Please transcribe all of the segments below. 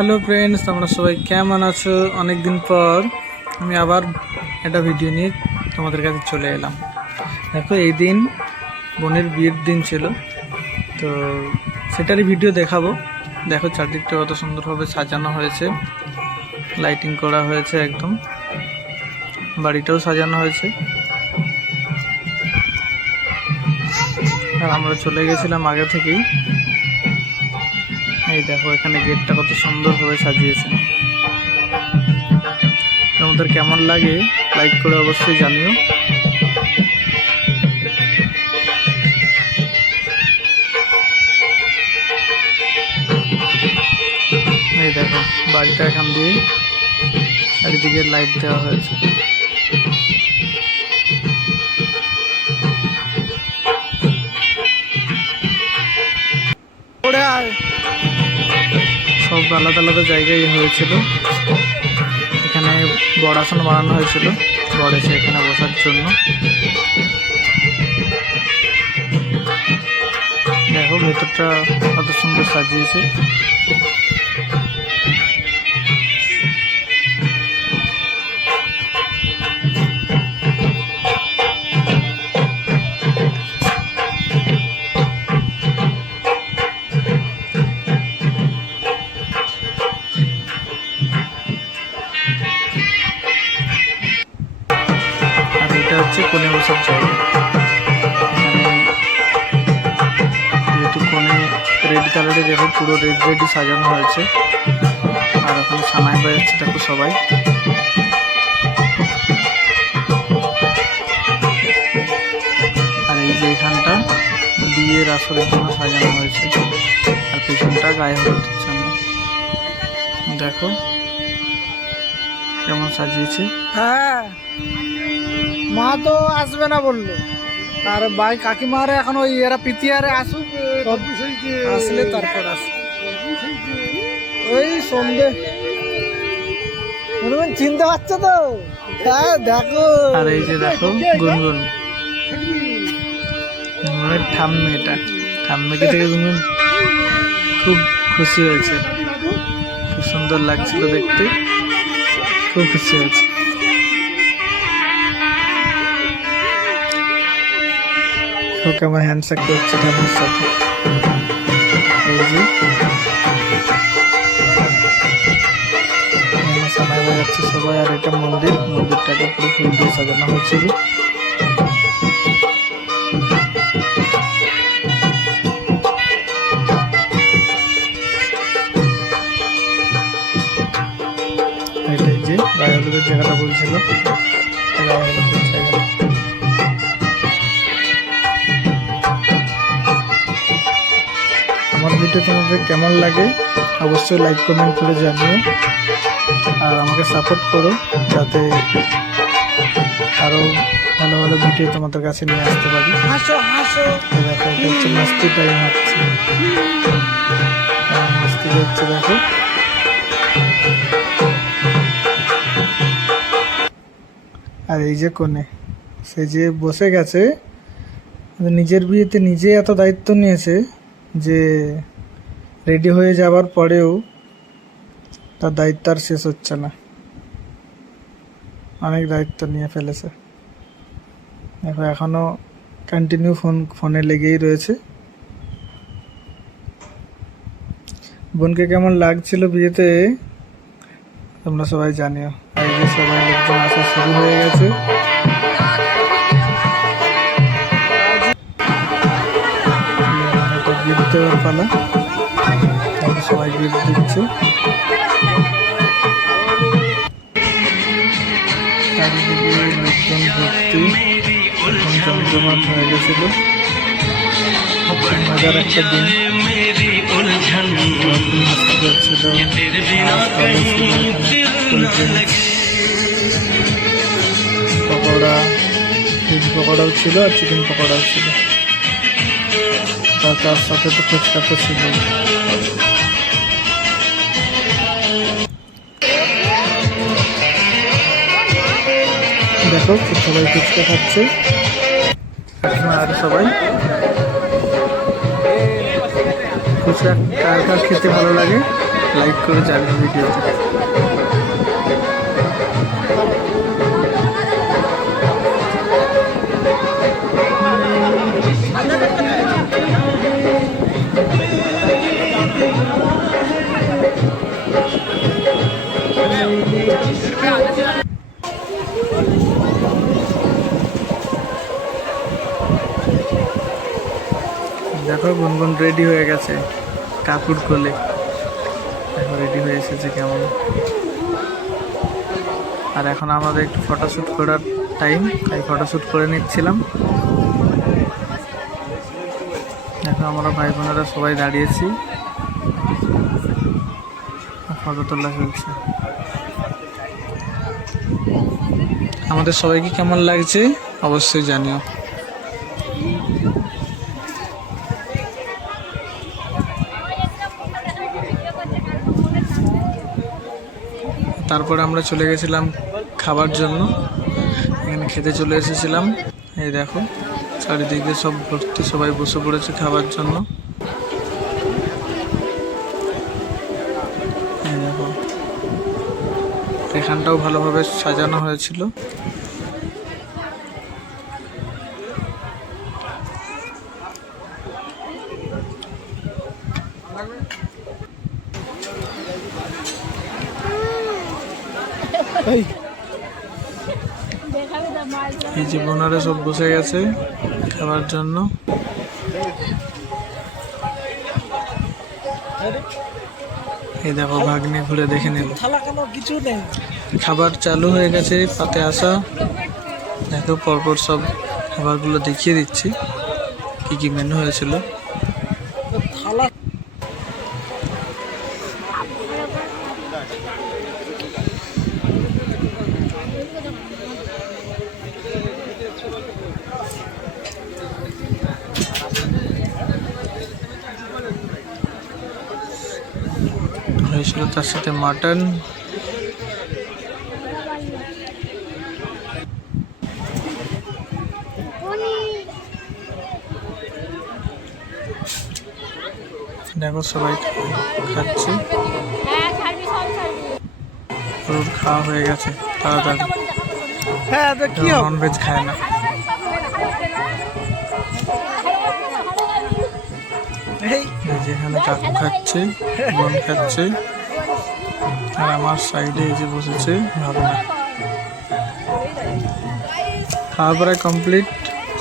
Hello friends তোমরা সবাই কেমন আছো? অনেক দিন পর আমি আবার একটা ভিডিও নিয়ে তোমাদের কাছে চলে এলাম। দেখো, এই দিন বোনের বিয়ের দিন ছিল, তো সেটারই ভিডিও দেখাবো। দেখো, চারদিকটা কত সুন্দরভাবে সাজানো হয়েছে। লাইটিং করা হয়েছে একদম। বাড়িটাও সাজানো হয়েছে। আর আমরা চলে গেছিলাম আগে থেকেই। এই দেখো, এখানে গেটটা কত সুন্দরভাবে সাজিয়েছে। তোমাদের কেমন লাগে লাইক করে অবশ্যই জানিও। এই দেখো, বাড়িটা এখান দিয়ে চারিদিকে লাইট দেওয়া হয়েছে। সব আলাদা আলাদা জায়গায় হয়েছিল। এখানে বড় আসন বানানো হয়েছিল। বড় এসে এখানে বসার জন্য। দেখো ভেতরটা কত সুন্দর সাজিয়েছে। হচ্ছে কোণে বসার জায়গা যেহেতু কোণে রেড কালারের দেখো পুরো রেড রেডই সাজানো হয়েছে, আর ওখানে সানাই বাজাচ্ছে দেখো সবাই। আর এই যে এখানটা বিয়ের আসরের জন্য সাজানো হয়েছে, আর পেছনটা গায়ে হলুদের জন্য দেখো কেমন সাজিয়েছে। হ্যাঁ। মা তো আসবে না বলল। আর ভাই কাকিমারে এখন ওই এরা পিতিয়ারে আসুক আসলে তারপর আসুক। ওই সন্ধে। হনুমান চিনতে পারছ তো? হ্যাঁ দেখো। আর এই যে দেখো, গুনগুন। গুনগুনের ঠাম্মি এটা। ঠাম্মিকে থেকে গুনগুন খুব খুশি হয়েছে। খুব সুন্দর লাগছিল দেখতে। খুব খুশি হয়েছে। ওকে আমার হ্যান্ডশেক করছে ঠাম্মির সাথে। এই যে। সবাই আর এটা মন্দির, মন্দিরটাকে পুরো ফুল দিয়ে সাজানো হয়েছিল। এটাই যে জায়গাটা বলছিল। আমার ভিডিও তোমাদের কেমন লাগে অবশ্যই লাইক কমেন্ট করে জানিও। আর আমাকে সাপোর্ট করো যাতে আরও ভালো ভালো ভিডিও তোমাদের কাছে নিয়ে আসতে পারি। হাসো হাসো। দেখো এটা হচ্ছে মাস্তি টাইম হচ্ছে হ্যাঁ, মাস্তি হচ্ছে দেখো। আর এই যে কোণে সে যে বসে গেছে নিজের বিয়েতে নিজে এত দায়িত্ব নিয়েছে যে রেডি হয়ে যাওয়ার পরেও তার দায়িত্ব আর শেষ হচ্ছে না। অনেক দায়িত্ব নিয়ে ফেলেছে। দেখো, এখনও কন্টিনিউ ফোন, ফোনে লেগেই রয়েছে। বোনকে কেমন লাগছিল বিয়েতে, তোমরা সবাই জানিও। সবাই লোকজন আসা শুরু হয়ে গেছে। গিফট দেওয়ার পালা সবাই গিফট দিচ্ছে। পকোড়া ভেজ পকোড়াও ছিল আর চিকেন পকোড়াও ছিল। তার তার সাথে তো ফুচকা তো ছিল। দেখো সবাই ফুচকা খাচ্ছে। আর সবাই ফুচকা কার কার খেতে ভালো লাগে লাইক করে জানিও ভিডিওতে দেখো গুনগুন রেডি হয়ে গেছে। কাপড় কোলে দেখো রেডি হয়ে এসেছে কেমন। আর এখন আমাদের একটু ফটোশ্যুট করার টাইম তাই ফটোশ্যুট করে নিচ্ছিলাম। দেখো আমরা ভাই বোনেরা সবাই দাঁড়িয়েছি। ফটো তোলা চলছে। আমাদের সবাইকে কেমন লাগছে? অবশ্যই জানিও। তারপরে আমরা চলে গেছিলাম খাবার জন্য। এখানে খেতে চলে এসেছিলাম। এই দেখো, চারিদিকে সব ভর্তি, সবাই বসে পড়েছে খাবার জন্য। এখানটাও ভালোভাবে সাজানো হয়েছিল। এই এই। যে বোনারা সব বসে গেছে খাবার জন্য। এই দেখো ভাগ্নে ঘুরে দেখে নেই খাবার চালু হয়ে গেছে, পাতে আসা। দেখো পরপর সব খাবারগুলো দেখিয়ে দিচ্ছি, কি কি মেনু হয়েছিল। থালা হয়েছিল তার সাথে মাটন। দেখো সবাই খাচ্ছে। খাওয়া হয়ে গেছে তাড়াতাড়ি। হ্যাঁ কি হবে নন ভেজ খায় না। এই কাকু খাচ্ছে, বোন খাচ্ছে। আর আমার সাইডে এই যে বসেছে ভাবনা। খাওয়া প্রায় কমপ্লিট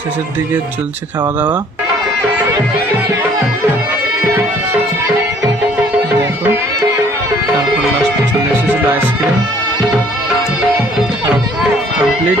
শেষের দিকে চলছে খাওয়া দাওয়া দেখো, তারপর লাস্টে চলে এসেছিল আইসক্রিম কমপ্লিট